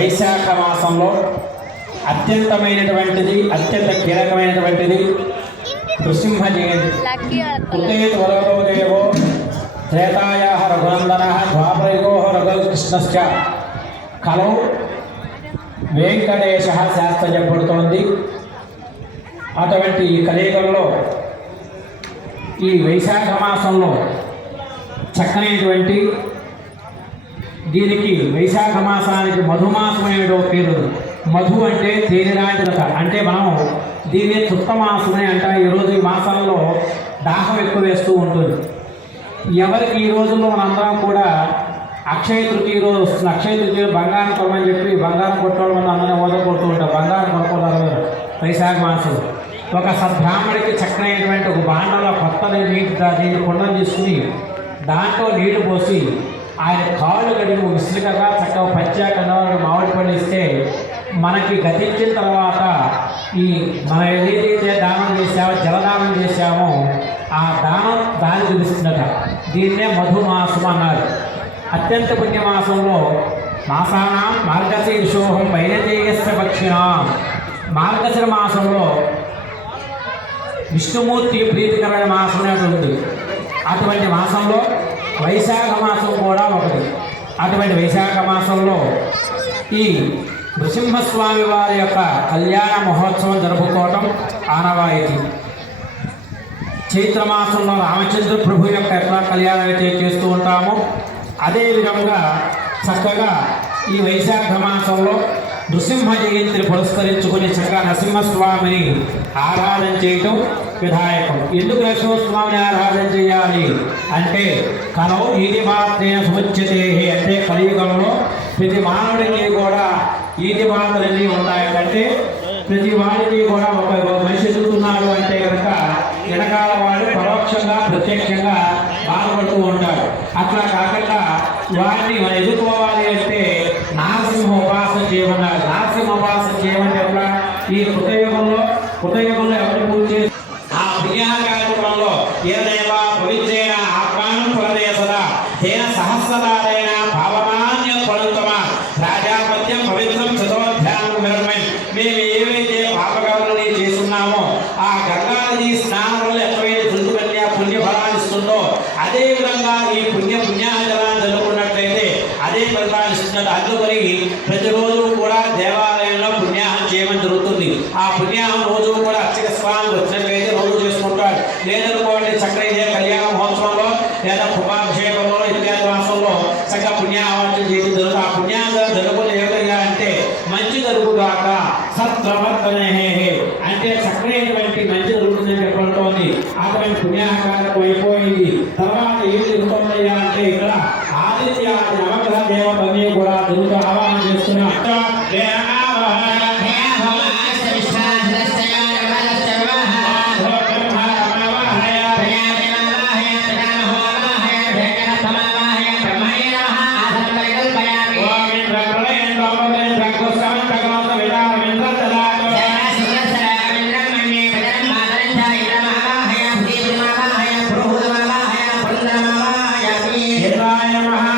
వైశాఖ మాసంలో అత్యంతమైనటువంటిది, అత్యంత కీలకమైనటువంటిది నృసింహ జయంతి. కుతేతు వరవదేవో త్రేతాయా రఘునందన ద్వాపరయో రఘుకృష్ణశ్చ కలౌ వెంకటేశ శాస్త్రం చెప్పబడుతోంది. అటువంటి ఈ కలియుగంలో ఈ వైశాఖ మాసంలో చక్కనైనటువంటి దీనికి వైశాఖ మాసానికి మధుమాసమైన పేరు. మధు అంటే తేనెలాంటిదట. అంటే మనం దీన్ని తుత్తమాసమని అంటారు. ఈరోజు ఈ మాసాల్లో దాహం ఎక్కువ వేస్తూ ఉంటుంది. ఎవరికి ఈ రోజుల్లో మనందరం కూడా అక్షయ తృతీయ రోజు వస్తుంది. అక్షయ తృతీయ బంగారం కొనమని చెప్పి బంగారం కొట్టడం వల్ల అందరినీ ఓదం కొడుతూ ఉంటారు. బంగారం కొనుక్కోవాలి వైశాఖ మాసం. ఒక సద్బ్రాహ్మడికి చక్కనైనటువంటి ఒక బాండంలో కొత్తది దీన్ని కుండం తీసుకుని దాంట్లో నీళ్లు పోసి ఆయన కాళ్ళు కడిగి విసులుగా చక్కగా పంచాకన్నా మామిడి పళ్ళు ఇస్తే మనకి గతించిన తర్వాత ఈ మనం ఏదైతే దానం చేసామో జలదానం చేశామో ఆ దానం దాని చూపిస్తుందట. దీన్నే మధుమాసం అన్నారు. అత్యంత పుణ్యమాసంలో మాసానాం మార్గశీర్షోహం వైనతేయస్య పక్షిణాం. మార్గశిర మాసంలో విష్ణుమూర్తి ప్రీతికరమైన మాసం ఉంది. అటువంటి మాసంలో వైశాఖ మాసం కూడా ఒకటి. అటువంటి వైశాఖ మాసంలో ఈ నృసింహస్వామి వారి యొక్క కళ్యాణ మహోత్సవం జరుపుకోవటం ఆనవాయితీ. చైత్రమాసంలో రామచంద్ర ప్రభు యొక్క ఎట్లా కళ్యాణం అయితే చేస్తూ ఉంటామో అదేవిధంగా చక్కగా ఈ వైశాఖ మాసంలో నృసింహ జయంతిని పురస్కరించుకుని చక్కగా నరసింహస్వామిని ఆరాధన చేయటం విధాయకం. ఎందుకు నరసింహస్వామిని ఆరాధన చేయాలి అంటే కలవు ఈది మాత్రేణ సముచ్యతే. అంటే కలియుగంలో ప్రతి మానవుడికి కూడా ఈది మాత్రలన్నీ ఉంటాయంటే ప్రతి వాడికి కూడా ఒక మనిషి ఎదుగుతున్నాడు అంటే కనుక వెనకాల వాడు పరోక్షంగా ప్రత్యక్షంగా బాధపడుతూ ఉంటాడు. అట్లా కాకుండా వాడిని మనం ఎదుర్కోవాలి అంటే నరసింహ ఉపాసన చేయమన్నారు. నరసింహ ఉపాసన చేయమంటే ఎట్లా? ఈ కృతయుగంలో ఎవరు పూజ చేసి ఆ పుణ్యాహ కార్యక్రమంలో ఏదైనా పవిత్రేణ ఆత్మానం ఫలదే సదా తేన సహస్రదారైన భావమాన్య ఫలంతమా రాజాపత్యం పవిత్రం చతోధ్యానం నిర్మయం. మేము ఏవైతే పాపకాలను చేస్తున్నామో ఆ గంగా నది స్నానం వల్ల ఎక్కడైతే ఋతుకన్య పుణ్యఫలాన్ని ఇస్తుందో అదేవిధంగా ఈ పుణ్యాజలాన్ని చదువుకున్నట్లయితే అదే ఫలితాన్ని ఇస్తున్నట్టు. అందుకని ప్రతిరోజు కూడా దేవాలయంలో పుణ్యాహం చేయమని జరుగుతుంది. ఆ పుణ్యాహం రోజు కూడా అర్చక స్వామి వచ్చినట్లయితే రోజు చేసుకుంటాడు. లేదనుకోండి చక్కగా ఇదే కళ్యాణ మహోత్సవంలో లేదా కుంభాభిషేకంలో ఇత్యాది మాసంలో చక్కగా పుణ్యాహవాచన చేయడం జరుగుతుంది. ఆ పుణ్యాహం జరుగుతున్న ఏమిటంగా అంటే మంచి జరుగుగాక సత్ప్రవర్తనే అంటే చక్కనైనటువంటి మంచి జరుగుతుందని చెప్పబడుతోంది. అటువంటి పుణ్యాహకారం అయిపోయింది. తర్వాత ఏం జరుగుతుందయ్యా అంటే ఇక్కడ ఆదిత్య నవగ్రహ దేవతని కూడా జరుగుతూ ఆవాహన చేస్తున్నా. నమః